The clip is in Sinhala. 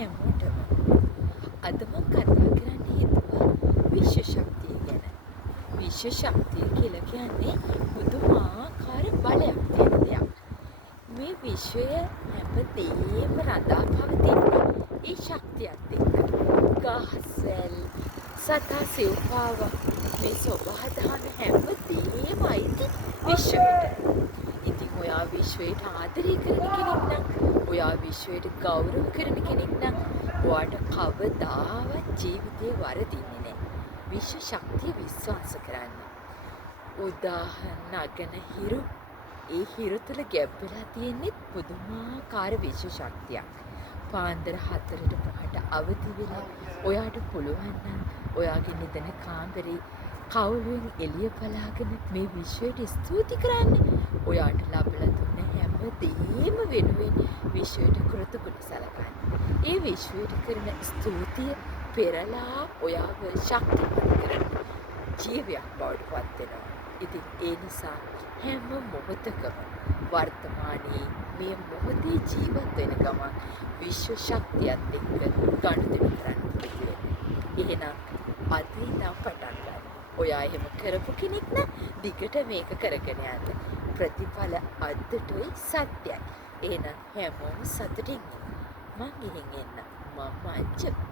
හැමෝටම. අද මම කතා කරන්න හිතුවා විශ්ව ශක්තිය ගැන. විශ්ව ශක්තිය කියලා කියන්නේ පුදුමාකාර බලයක් තියෙන දෙයක්. මේ විශ්වය හැමදේම රඳා පවතින්නේ ඒ ශක්තියත් එක්ක. ගහසැල්, සතා සිව්පාව මේ සොබාදහන හැමදේම අයිති විශ්වයට. ඉතින් ඔයා විශ්වයට ආදරය කරන කෙනෙක් නම්, ඔයා විශ්වයට ගෞරව කරන කෙනෙක් නම්, ඔයාට කවදාවත් ජීවිතේ වරදින්නේ නැහැ. විශ්ව ශක්තිය විශ්වාස කරන්න. උදාහරණ නගන හිරු, ඒ හිරු තුළ ගැබ් වෙලා තියෙන්නේ පුදුමාකාර විශ්ව ශක්තියක්. පාන්දර 4ට 5ට අවදි වෙලා ඔයාට පුළුවන් නම් ඔයාගේ නිදන කාමරේ කවුළුවෙන් එළිය බලාගෙන මේ විශ්වයට ස්තුති කරන්න. ඔයාට ලබලා දුන්න හැම දෙයක්ම වෙනුවෙන් විශ්වයට කෘතඥ සලකන්න. ඒ විශ්වයට කරන ස්තුතිය පෙරලා ඔයාව ශක්තිමත් කරන ජීවියක් බවට පත් වෙනවා. ඉතින් ඒ නිසා හැම මොහොතකම වර්තමානයේ මේ මොහොතේ ජීවත් වෙන ගමන් විශ්ව ශක්තියත් එක්ක ගනුදෙනු කරන්න පුළුවන්. එහෙනම් අද ඉඳන් පටන් ගන්න. ඔයා එහෙම කරපු කෙනෙක් නම් දිගට මේක කරගෙන යන්න. ප්‍රතිඵල අද්දටයි සත්‍යයි. එහෙනම් හැමෝම සතුටින් ඉන්න. මං ගිහින් එන්න. මම මංජු.